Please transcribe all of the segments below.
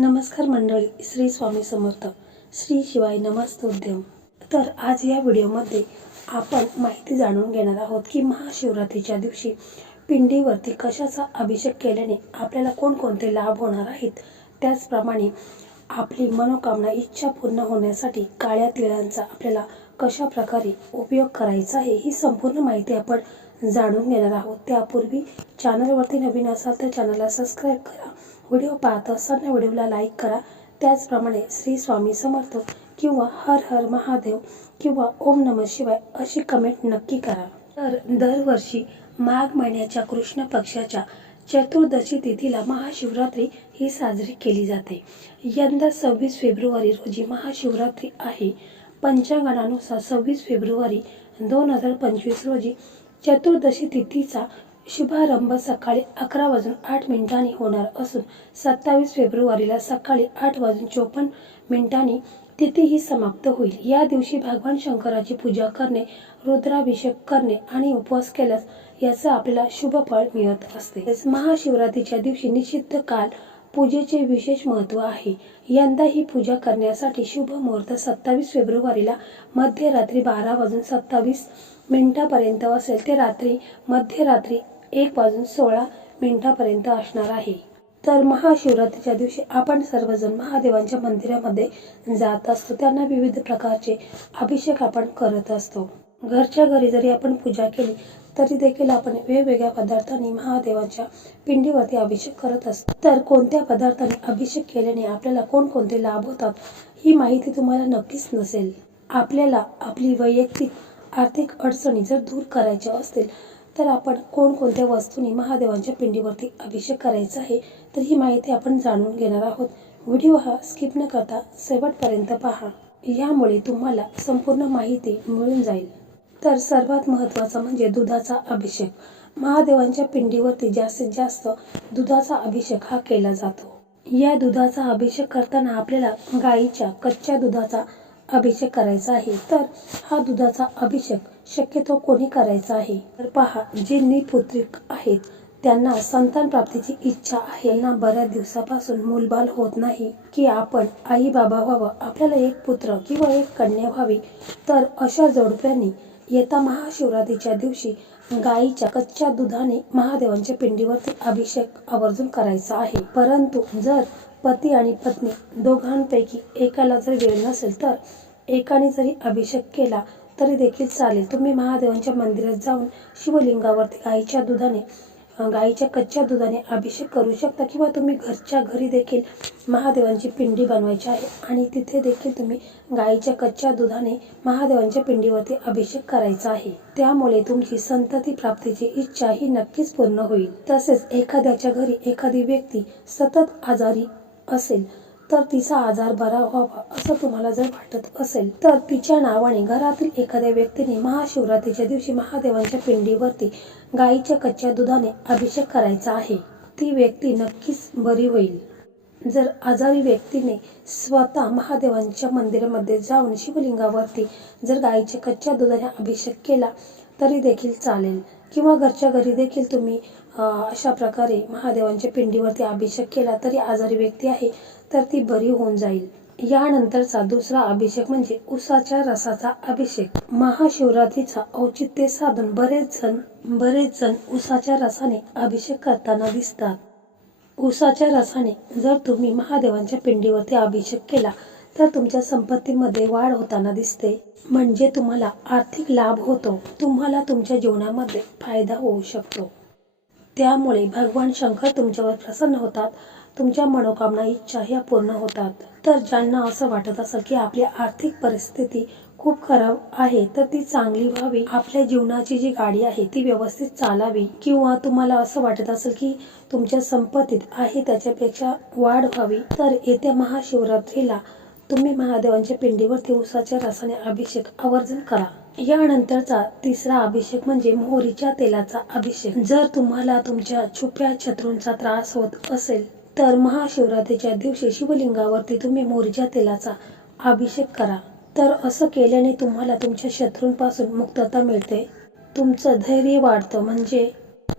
नमस्कार मंडळी श्री स्वामी समर्थ श्री शिवाय नमस्तोद्यम. तर आज या व्हिडिओमध्ये आपण माहिती जाणून घेणार आहोत की महाशिवरात्रीच्या दिवशी पिंडीवरती कशाचा अभिषेक केल्याने आपल्याला कोणकोणते लाभ होणार आहेत? त्याचप्रमाणे आपली मनोकामना इच्छा पूर्ण होण्यासाठी काळ्या तिळांचा आपल्याला कशा प्रकारे उपयोग करायचा आहे ही संपूर्ण माहिती आपण जाणून घेणार आहोत. त्यापूर्वी चॅनलवरती नवीन असाल तर चॅनलला सबस्क्राईब करा. व्हिडिओ पाहत असताना व्हिडिओला लाईक करा. त्याचप्रमाणे श्री स्वामी समर्थ किंवा हर हर महादेव किंवा ओम नम शिवाय अशी कमेंट नक्की करा. तर दरवर्षी माघ महिन्याच्या कृष्ण पक्षाच्या चतुर्दशी तिथीला महाशिवरात्री ही साजरी केली जाते. यंदा सव्वीस फेब्रुवारी रोजी महाशिवरात्री आहे. पंचांगणानुसार सव्वीस फेब्रुवारी दोन हजार पंचवीस रोजी चतुर्दशी तिथीचा शुभारंभ सकाळी अकरा वाजून आठ मिनिटांनी होणार असून सत्तावीस फेब्रुवारीला सकाळी आठ वाजून चोपन्न मिनिटांनी तिथीही समाप्त होईल. या दिवशी भगवान शंकराची पूजा करणे रुद्राभिषेक करणे आणि उपवास केल्यास याचं आपल्याला शुभ फळ मिळत असते. महाशिवरात्रीच्या दिवशी निषिद्ध काल पूजेचे विशेष महत्त्व आहे. यंदा ही पूजा करण्यासाठी शुभ मुहूर्त सत्तावीस फेब्रुवारीला मध्यरात्री बारा वाजून सत्तावीस मिनिटापर्यंत असेल. ते रात्री मध्यरात्री एक वाजून सोळा मिनिटापर्यंत असणार आहे. तर महाशिवरात्रीच्या दिवशी आपण सर्वजण महादेवांच्या मंदिरामध्ये जात असतो. त्यांना विविध प्रकारचे अभिषेक आपण करत असतो. घरच्या घरी जरी आपण पूजा केली तरी देखील आपण वेगवेगळ्या पदार्थांनी महादेवाच्या पिंडीवरती अभिषेक करत असतो. तर कोणत्या पदार्थाने अभिषेक केल्याने आपल्याला कोणकोणते लाभ होतात ही माहिती तुम्हाला नक्कीच नसेल. आपल्याला आपली वैयक्तिक आर्थिक अडचणी जर दूर करायच्या असतील तर आपण कोणकोणत्या वस्तूंनी महादेवांच्या पिंडीवरती अभिषेक करायचा आहे तर ही माहिती आपण जाणून घेणार आहोत. व्हिडिओ हा स्किप न करता शेवटपर्यंत पहा. यामुळे तुम्हाला संपूर्ण माहिती मिळून जाईल. तर सर्वात महत्त्वाचा म्हणजे दुधाचा अभिषेक. महादेवांच्या पिंडीवरती जास्तीत जास्त दुधाचा अभिषेक हा केला जातो. या दुधाचा अभिषेक करताना आपल्याला गाईच्या कच्च्या दुधाचा अभिषेक करायचा आहे. तर हा दुधाचा अभिषेक शक्यतो कोणी करायचा आहे? तर पहा जे निपुत्रिक आहेत त्यांना संतान प्राप्तीची इच्छा आहे. ना बऱ्याच दिवसापासून मूलबाल होत नाही की आपण आई बाबा व्हावं आपल्याला एक पुत्र किंवा एक कन्या व्हावी. तर अशा जोडप्यांनी येता महाशिवरात्रीच्या दिवशी गाईच्या कच्च्या दुधाने महादेवांच्या पिंडीवरती अभिषेक आवर्जून करायचा आहे. परंतु जर पती आणि पत्नी दोघांपैकी एकाला जर वेळ नसेल तर एकाने जरी अभिषेक केला तरी देखील चालेल. तुम्ही महादेवांच्या मंदिरात जाऊन शिवलिंगावरती गाईच्या दुधाने गाईच्या कच्च्या दुधाने अभिषेक करू शकता किंवा तुम्ही घरच्या घरी देखील महादेवांची पिंडी बनवायची आहे. आणि तिथे देखील तुम्ही गाईच्या कच्च्या दुधाने महादेवांच्या पिंडीवरती अभिषेक करायचा आहे. त्यामुळे तुमची संतती प्राप्तीची इच्छा ही नक्कीच पूर्ण होईल. तसेच एखाद्याच्या घरी एखादी व्यक्ती सतत आजारी असेल तर तिचा आजार बरा व्हावा असं तुम्हाला जर वाटत असेल तर तिच्या नावाने घरातील एखाद्या व्यक्तीने महाशिवरात्रीच्या दिवशी महादेवांच्या पिंडीवरती गाईच्या कच्च्या दुधाने अभिषेक करायचा आहे. ती व्यक्ती नक्कीच बरी होईल. जर आजारी व्यक्तीने स्वतः महादेवांच्या मंदिरामध्ये जाऊन शिवलिंगावरती जर गाईच्या कच्च्या दुधाने अभिषेक केला तरी देखील चालेल. किंवा घरच्या घरी देखील तुम्ही अशा प्रकारे महादेवांच्या पिंडीवरती अभिषेक केला तरी आजारी व्यक्ती आहे तर ती बरी होऊन जाईल. यानंतरचा दुसरा अभिषेक म्हणजे उसाच्या रसाचा अभिषेक. महाशिवरात्रीचा औचित्य साधून बरेच जण बरेच जण उसाच्या रसाने अभिषेक करताना दिसतात. उसाच्या रसाने जर तुम्ही महादेवांच्या पिंडीवरती अभिषेक केला तर तुमच्या संपत्तीमध्ये वाढ होताना दिसते. म्हणजे तुम्हाला आर्थिक लाभ होतो. तुम्हाला तुमच्या जीवनामध्ये फायदा होऊ शकतो. त्यामुळे भगवान शंकर तुमच्यावर प्रसन्न होतात. तुमच्या मनोकामना इच्छा ह्या पूर्ण होतात. तर ज्यांना असं वाटत असेल की आपली आर्थिक परिस्थिती खूप खराब आहे तर ती चांगली व्हावी. आपल्या जीवनाची जी गाडी आहे ती व्यवस्थित चालावी. किंवा तुम्हाला असं वाटत असेल की तुमच्या संपत्तीत आहे त्याच्यापेक्षा वाढ व्हावी. तर येत्या महाशिवरात्रीला तुम्ही महादेवांच्या पिंडीवरती उसाच्या रसाने अभिषेक आवर्जून करा. यानंतरचा तिसरा अभिषेक म्हणजे मोहरीच्या तेलाचा अभिषेक. जर तुम्हाला तुमच्या छुप्या शत्रूंचा त्रास होत असेल तर महाशिवरात्रीच्या दिवशी शिवलिंगावरती तुम्ही मोहरीच्या तेलाचा अभिषेक करा. तर असं केल्याने तुम्हाला तुमच्या शत्रूंपासून मुक्तता मिळते. तुमचं धैर्य वाढतं म्हणजे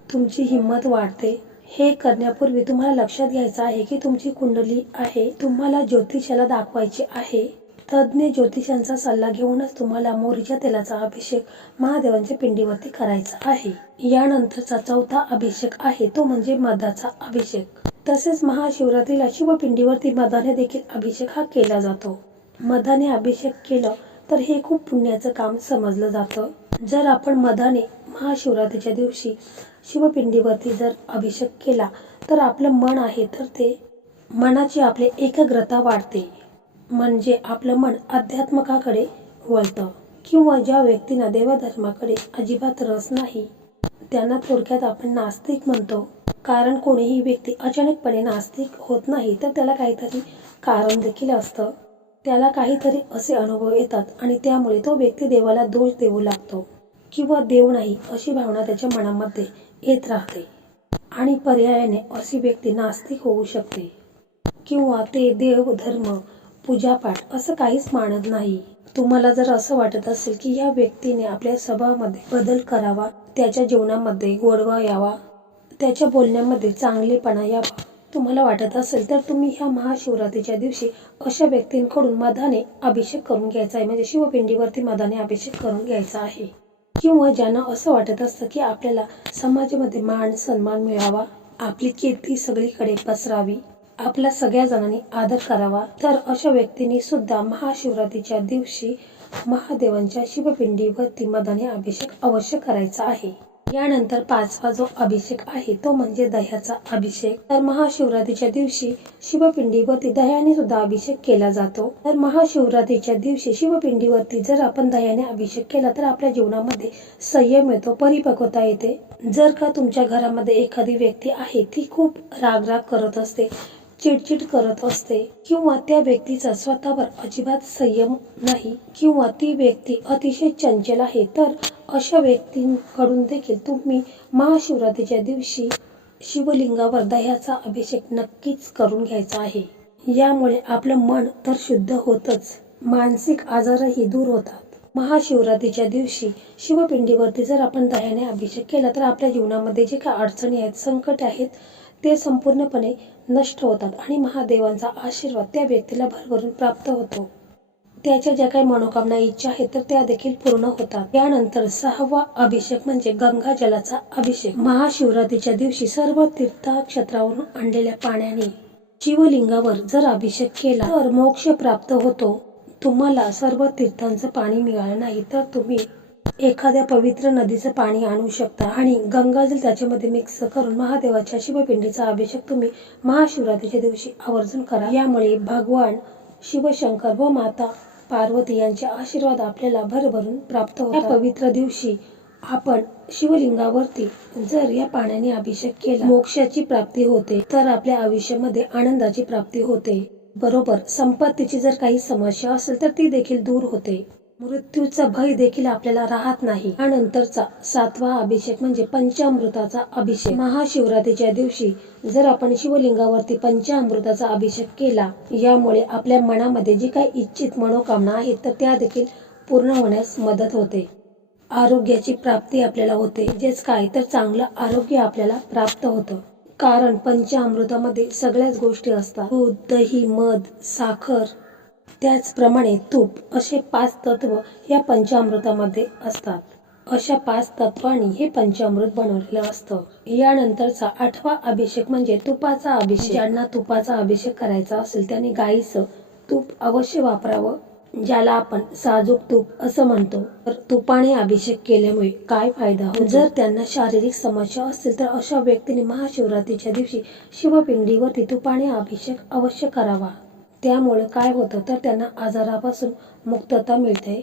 तुमची हिंमत वाढते. हे करण्यापूर्वी तुम्हाला लक्षात घ्यायचं आहे की तुमची कुंडली आहे. तुम्हाला ज्योतिषाला दाखवायची आहे. तज्ज्ञ ज्योतिषांचा सल्ला घेऊनच तुम्हाला मोहरीच्या तेलाचा अभिषेक महादेवांच्या पिंडीवरती करायचा आहे. यानंतरचा चौथा अभिषेक आहे तो म्हणजे मधाचा अभिषेक. तसेच महाशिवरात्रीला शिवपिंडीवरती मधाने देखील अभिषेक हा केला जातो. मधाने अभिषेक केलं तर हे खूप पुण्याचं काम समजलं जातं. जर आपण मधाने महाशिवरात्रीच्या दिवशी शिवपिंडीवरती जर अभिषेक केला तर आपलं मन आहे तर ते मनाची आपली एकाग्रता वाढते. म्हणजे आपलं मन अध्यात्मकाकडे वळतं किंवा ज्या व्यक्तींना देवधर्माकडे अजिबात रस नाही त्यांना थोडक्यात आपण नास्तिक म्हणतो. कारण कोणीही व्यक्ती अचानकपणे नास्तिक होत नाही तर त्याला काहीतरी कारण देखील असतं. त्याला काहीतरी असे अनुभव येतात आणि त्यामुळे तो व्यक्ती देवाला दोष देऊ लागतो किंवा देव नाही अशी भावना त्याच्या मनामध्ये येत राहते. आणि पर्यायाने अशी व्यक्ती नास्तिक होऊ शकते किंवा ते देव धर्म पूजापाठ असं काहीच मानत नाही. तुम्हाला जर असं वाटत असेल की या व्यक्तीने आपल्या स्वभावामध्ये बदल करावा त्याच्या जीवनामध्ये गोडवा यावा त्याच्या बोलण्यामध्ये चांगलेपणा यावा तुम्हाला वाटत असेल तर तुम्ही ह्या महाशिवरात्रीच्या दिवशी अशा व्यक्तींकडून मधाने अभिषेक करून घ्यायचा आहे. म्हणजे शिवपिंडीवरती मधाने अभिषेक करून घ्यायचा आहे. किंवा ज्यांना असं वाटत असतं की आपल्याला समाजामध्ये मान सन्मान मिळावा आपली कीर्ती सगळीकडे पसरावी आपल्या सगळ्या जणांनी आदर करावा. तर अशा व्यक्तींनी सुद्धा महाशिवरात्रीच्या दिवशी महादेवांच्या शिवपिंडीवरती मधाने अभिषेक अवश्य करायचा आहे. यानंतर पाचवा जो अभिषेक आहे तो म्हणजे दह्याचा अभिषेक. तर महाशिवरात्रीच्या दिवशी शिवपिंडीवरती दह्याने सुद्धा अभिषेक केला जातो. तर महाशिवरात्रीच्या दिवशी शिवपिंडीवरती जर आपण दह्याने अभिषेक केला तर आपल्या जीवनामध्ये संयम येतो परिपक्वता येते. जर का तुमच्या घरामध्ये एखादी व्यक्ती आहे ती खूप रागराग करत असते चिडचिड करत असते किंवा त्या व्यक्तीचा स्वतःवर अजिबात संयम नाही किंवा ती व्यक्ती अतिशय चंचल आहे तर अशा व्यक्तींकडून देखील तुम्ही महाशिवरात्रीच्या दिवशी शिवलिंगावर दह्याचा अभिषेक नक्कीच करून घ्यायचा आहे. यामुळे आपलं मन तर शुद्ध होतच. मानसिक आजारही दूर होतात. महाशिवरात्रीच्या दिवशी शिवपिंडीवरती जर आपण दह्याने अभिषेक केला तर आपल्या जीवनामध्ये जे काही अडचणी आहेत संकट आहेत ते संपूर्णपणे नष्ट होतात आणि महादेवांचा आशीर्वाद त्या व्यक्तीला भरभरून प्राप्त होतो. त्याच्या ज्या काही मनोकामना इच्छा आहेत तर त्या देखील पूर्ण होतात. त्यानंतर सहावा अभिषेक म्हणजे गंगा जलाचा अभिषेक. महाशिवरात्रीच्या दिवशी सर्व तीर्थक्षेत्रावरून आणलेल्या पाण्याने शिवलिंगावर जर अभिषेक केला तर मोक्ष प्राप्त होतो. तुम्हाला सर्व तीर्थांचं पाणी मिळालं नाही तर तुम्ही एखाद्या पवित्र नदीचं पाणी आणू शकता आणि गंगाजल त्याच्यामध्ये मिक्स करून महादेवाच्या शिवपिंडीचा अभिषेक तुम्ही महाशिवरात्रीच्या दिवशी आवर्जून करा. यामुळे भगवान शिवशंकर व माता पार्वती यांचे आशीर्वाद आपल्याला भरभरून प्राप्त होतात. या पवित्र दिवशी आपण शिवलिंगावरती जर या पाण्याने अभिषेक केला मोक्षाची प्राप्ती होते तर आपल्या आयुष्यामध्ये आनंदाची प्राप्ती होते. बरोबर संपत्तीची जर काही समस्या असेल तर ती देखील दूर होते. मृत्यूचा भय देखील आपल्याला राहत नाही. त्यानंतरचा सातवा अभिषेक म्हणजे पंचामृताचा अभिषेक. महाशिवरात्रीच्या दिवशी जर आपण शिवलिंगावरती पंचामृताचा अभिषेक केला यामुळे आपल्या मनामध्ये जी काही इच्छित मनोकामना आहेत तर त्या देखील पूर्ण होण्यास मदत होते. आरोग्याची प्राप्ती आपल्याला होते. म्हणजेच काय? तर चांगलं आरोग्य आपल्याला प्राप्त होतं. कारण पंचामृतामध्ये सगळ्याच गोष्टी असतात. दूध दही मध साखर त्याचप्रमाणे तूप असे पाच तत्व या पंचामृतामध्ये असतात. अशा पाच तत्वांनी हे पंचामृत बनवलेलं असतं. यानंतरचा आठवा अभिषेक म्हणजे तुपाचा अभिषेक. ज्यांना तुपाचा अभिषेक करायचा असेल त्यांनी गाईचं तूप अवश्य वापरावं ज्याला आपण साजूक तूप असं म्हणतो. तर तुपाने अभिषेक केल्यामुळे काय फायदा होतो? जर त्यांना शारीरिक समस्या असतील तर अशा व्यक्तीने महाशिवरात्रीच्या दिवशी शिवपिंडीवरती तुपाने अभिषेक अवश्य करावा. त्यामुळे काय होतं तर त्यांना आजारापासून मुक्तता मिळते.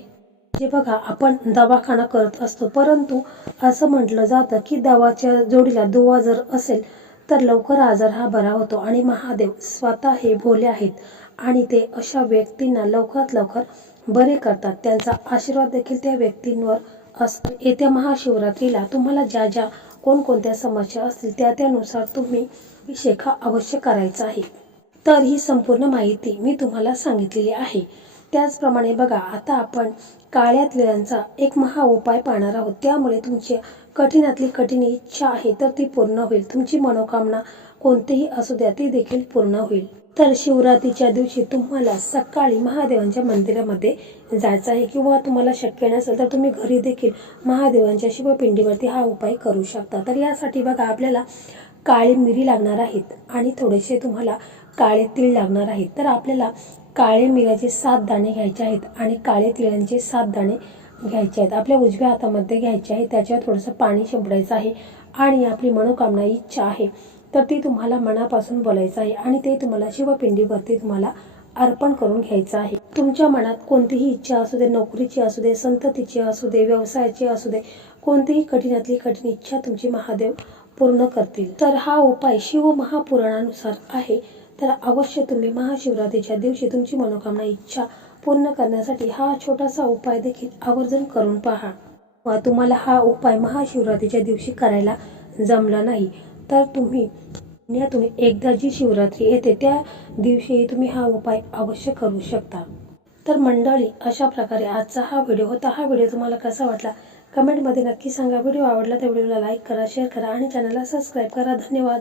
जे बघा आपण दवाखाना करत असतो परंतु असं म्हटलं जातं की दवाच्या जोडीला दुवा जर असेल तर लवकर आजार हा बरा होतो आणि महादेव स्वतः हे भोले आहेत आणि ते अशा व्यक्तींना लवकरात लवकर बरे करतात. त्यांचा आशीर्वाद देखील त्या व्यक्तींवर असतो. येत्या महाशिवरात्रीला तुम्हाला ज्या ज्या कोणकोणत्या समस्या असतील त्या त्यानुसार तुम्ही शेखा अवश्य करायचा आहे. तर ही संपूर्ण माहिती मी तुम्हाला सांगितलेली आहे. त्याचप्रमाणे बघा आता आपण काळ्या तिळांचा एक महा उपाय पाहणार आहोत. त्यामुळे तुमची कठीणातली कठीण इच्छा आहे तर ती पूर्ण होईल. तुमची मनोकामना कोणतीही असू द्या ती देखील पूर्ण होईल. तर शिवरात्रीच्या दिवशी तुम्हाला सकाळी महादेवांच्या मंदिरामध्ये जायचं आहे किंवा तुम्हाला शक्य नसेल तर तुम्ही घरी देखील महादेवांच्या शिवपिंडीवरती हा उपाय करू शकता. तर यासाठी बघा आपल्याला काळी मिरी लागणार आहेत आणि थोडेसे तुम्हाला काळे तीळ लागणार आहेत तर आपल्याला काळे मिऱ्याचे सात दाणे घ्यायचे आहेत आणि काळे तिळांचे सात दाणे घ्यायचे आहेत. आपल्या उजव्या हातामध्ये घ्यायचे आहे. त्याच्यावर थोडंसं पाणी शिंपडायचं आहे आणि आपली मनोकामना इच्छा आहे. तर ती तुम्हाला मनापासून बोलायचं आहे आणि ते तुम्हाला शिवपिंडीवरती तुम्हाला अर्पण करून घ्यायचं आहे. तुमच्या मनात कोणतीही इच्छा असू दे नोकरीची असू दे संततीची असू दे व्यवसायाची असू दे कोणतीही कठीणातली कठीण इच्छा तुमची महादेव पूर्ण करतील. तर हा उपाय शिव महापुराणानुसार आहे. तर अवश्य तुम्ही महाशिवरात्रीच्या दिवशी तुमची मनोकामना इच्छा पूर्ण करण्यासाठी हा छोटासा उपाय देखील आवर्जून करून पहा. व तुम्हाला हा उपाय महाशिवरात्रीच्या दिवशी करायला जमला नाही तर तुम्ही तुम्ही एकदा जी शिवरात्री येते त्या दिवशीही तुम्ही हा उपाय अवश्य करू शकता. तर मंडळी अशा प्रकारे आजचा हा व्हिडिओ होता. हा व्हिडिओ तुम्हाला कसा वाटला? कमेंटमध्ये नक्की सांगा. व्हिडिओ आवडला तर व्हिडिओला लाईक करा शेअर करा आणि चॅनलला सबस्क्राईब करा. धन्यवाद.